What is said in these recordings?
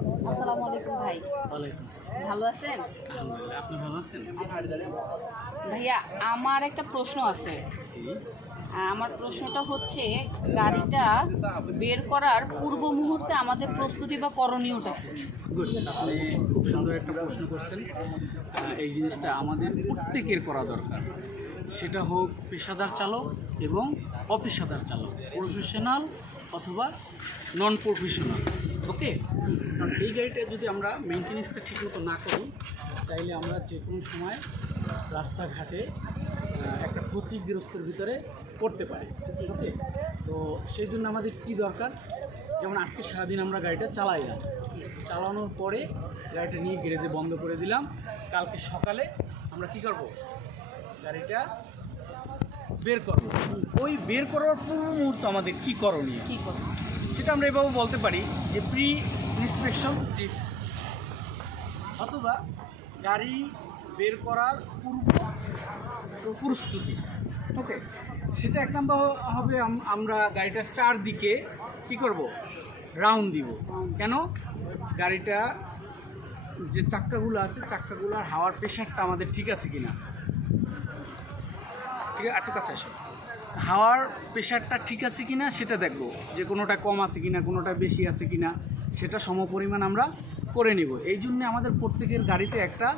আসসালামু আলাইকুম ভাই। ওয়ালাইকুম আসসালাম। ভালো আছেন? আলহামদুলিল্লাহ, আপনি ভালো আছেন? ভাইয়া আমার একটা প্রশ্ন আছে। জি। আমার প্রশ্নটা হচ্ছে গাড়িটা বের করার পূর্ব মুহূর্তে আমাদের প্রস্তুতি বা করণীয়টা কি? গুড, আপনি খুব সুন্দর একটা প্রশ্ন করছেন। এই জিনিসটা আমাদের প্রত্যেকের করা দরকার। সেটা হোক পেশাদার চালক এবং অপেশাদার চালক, প্রফেশনাল অথবা নন প্রফেশনাল। ওকে, কারণ এই গাড়িটা যদি আমরা মেনটেনেন্সটা ঠিকমতো না করি তাইলে আমরা যে কোনো সময় রাস্তাঘাটে একটা ক্ষতিগ্রস্তের ভিতরে পড়তে পারি। ওকে, তো সেই জন্য আমাদের কি দরকার, যেমন আজকে সারাদিন আমরা গাড়িটা চালাইলাম, চালানোর পরে গাড়িটা নিয়ে গ্যারেজে বন্ধ করে দিলাম। কালকে সকালে আমরা কি করব, গাড়িটা বের করব। ওই বের করার পূর্ব মুহূর্তে আমাদের কি করণীয় কি করব? সেটা আমরা এভাবে বলতে পারি যে প্রি ইন্সপেকশন টিপস, অথবা গাড়ি বের করার পূর্ব প্রস্তুতি। ওকে, সেটা এক নম্বর হবে আমরা গাড়িটার চারদিকে কি করব, রাউন্ড দিব। কেন? গাড়িটা যে চাক্কাগুলো আছে, চাক্কাগুলোর হাওয়ার প্রেশারটা আমাদের ঠিক আছে কিনা, ঠিক আছে, একটু কাছে আসো, হাওয়ার প্রেশারটা ঠিক আছে কিনা সেটা দেখব, যে কোনোটা কম আছে কিনা, কোনোটা বেশি আছে কিনা, সেটা সমপরিমাণ আমরা করে নিব। এই জন্যে আমাদের প্রত্যেকের গাড়িতে একটা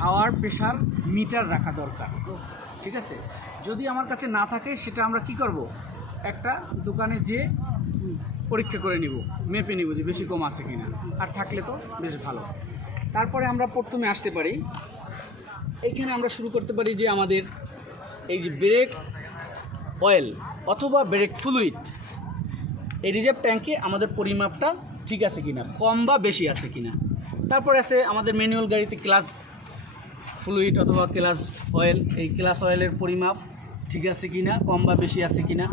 হাওয়ার প্রেশার মিটার রাখা দরকার। ঠিক আছে, যদি আমার কাছে না থাকে সেটা আমরা কি করব, একটা দোকানে যেয়ে পরীক্ষা করে নিব, মেপে নিব যে বেশি কম আছে কিনা, আর থাকলে তো বেশ ভালো। তারপরে আমরা প্রথমে আসতে পারি, এইখানে আমরা শুরু করতে পারি যে আমাদের এই যে ব্রেক অয়েল অথবা ব্রেক ফ্লুইড, এই রিজার্ভ ট্যাঙ্কে আমাদের পরিমাপটা ঠিক আছে কিনা, কম বা বেশি আছে কিনা। তারপরে আছে আমাদের ম্যানুয়াল গাড়িতে ক্লাস ফ্লুইড অথবা ক্লাস অয়েল, এই ক্লাস অয়েলের পরিমাপ ঠিক আছে কিনা, কম বা বেশি আছে কিনা।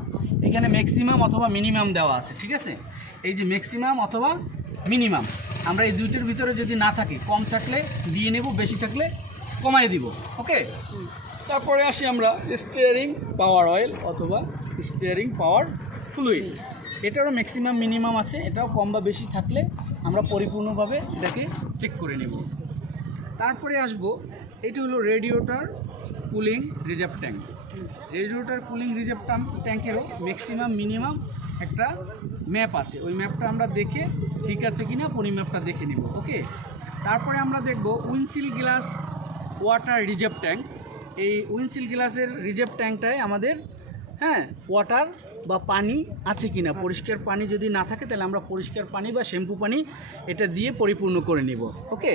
এখানে ম্যাক্সিমাম অথবা মিনিমাম দেওয়া আছে। ঠিক আছে, এই যে ম্যাক্সিমাম অথবা মিনিমাম, আমরা এই দুইটার ভিতরে যদি না থাকে, কম থাকলে দিয়ে নেব, বেশি থাকলে কমাই দিব। ওকে, তারপরে আসি আমরা স্টিয়ারিং পাওয়ার অয়েল অথবা স্টিয়ারিং পাওয়ার ফ্লুইড, এটারও ম্যাক্সিমাম মিনিমাম আছে, এটাও কম বা বেশি থাকলে আমরা পরিপূর্ণভাবে এটাকে চেক করে নেব। তারপরে আসবো, এটি হলো radiator cooling reserve tank. Radiator cooling reserve ট্যাঙ্কেরও ম্যাক্সিমাম মিনিমাম একটা ম্যাপ আছে, ওই ম্যাপটা আমরা দেখে ঠিক আছে কিনা পরিমাপটা দেখে নেব। ওকে, তারপরে আমরা দেখব windshield glass water reserve tank. এই উইন্ডশিল গ্লাসের রিজার্ভ ট্যাঙ্কটায় আমাদের ওয়াটার বা পানি আছে কিনা, পরিষ্কার পানি যদি না থাকে তাহলে আমরা পরিষ্কার পানি বা শ্যাম্পু পানি এটা দিয়ে পরিপূর্ণ করে নেব। ওকে,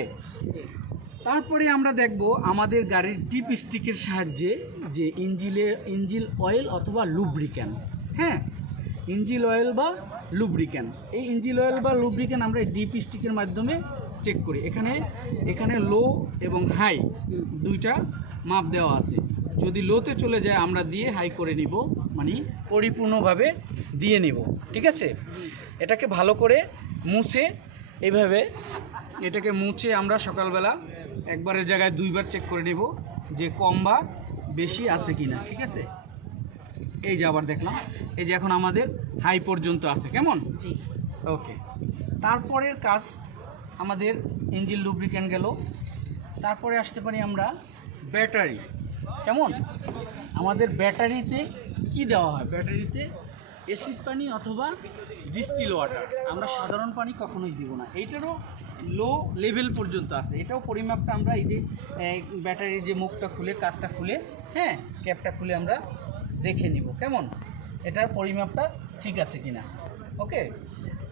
তারপরে আমরা দেখব আমাদের গাড়ির ডিপ স্টিকের সাহায্যে যে ইঞ্জিন অয়েল অথবা লুব্রিক্যান্ট, ইঞ্জিন অয়েল বা লুব্রিক্যান্ট, এই ইঞ্জিন অয়েল বা লুব্রিক্যান্ট আমরা ডিপ স্টিকের মাধ্যমে চেক করি। এখানে লো এবং হাই দুইটা মাপ দেওয়া আছে। যদি লোতে চলে যায় আমরা দিয়ে হাই করে নিব, মানে পরিপূর্ণভাবে দিয়ে নিব। ঠিক আছে, এটাকে ভালো করে মুছে, এইভাবে এটাকে মুছে আমরা সকালবেলা একবারের জায়গায় দুইবার চেক করে নেব যে কম বা বেশি আছে কিনা। ঠিক আছে, এই যে আবার দেখলাম, এই যে এখন আমাদের হাই পর্যন্ত আছে। কেমন? জি। ওকে, তারপরের কাজ আমাদের ইঞ্জিন লুব্রিক্যান্ট গেল। তারপরে আসতে পারি আমরা ব্যাটারি। কেমন? আমাদের ব্যাটারিতে কি দেওয়া হয়, ব্যাটারিতে অ্যাসিড পানি অথবা ডিস্টিল ওয়াটার, আমরা সাধারণ পানি কখনোই দিব না। এইটারও লো লেভেল পর্যন্ত আছে, এটাও পরিমাপটা আমরা এই যে ব্যাটারির যে মুখটা খুলে, কাঠটা খুলে, ক্যাপটা খুলে আমরা দেখে নিব। কেমন? এটার পরিমাপটা ঠিক আছে কিনা। ওকে,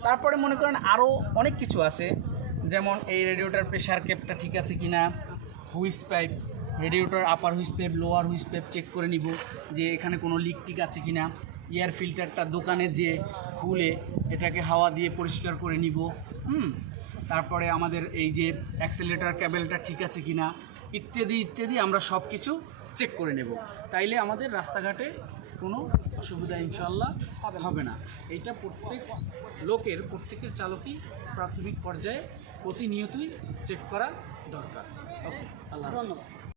তারপরে মনে করেন আরও অনেক কিছু আছে, যেমন এই রেডিয়েটর প্রেশার ক্যাপটা ঠিক আছে কিনা, হুইস পাইপ, রেডিয়েটর আপার হুইস পাইপ, লোয়ার হুইস পাইপ চেক করে নিব যে এখানে কোনো লিক টিক আছে কিনা। এয়ার ফিল্টারটা দোকানে যে খুলে এটাকে হাওয়া দিয়ে পরিষ্কার করে নিব। তারপরে আমাদের এই যে অ্যাক্সেলেটর ক্যাবেলটা ঠিক আছে কিনা, ইত্যাদি ইত্যাদি আমরা সব কিছু চেক করে নেব। তাইলে আমাদের রাস্তাঘাটে কোনো অসুবিধা ইনশাল্লাহ হবে না। এইটা প্রত্যেকের চালকই প্রাথমিক পর্যায়ে প্রতিনিয়তই চেক করা দরকার। ওকে, আল্লাহ। ধন্যবাদ।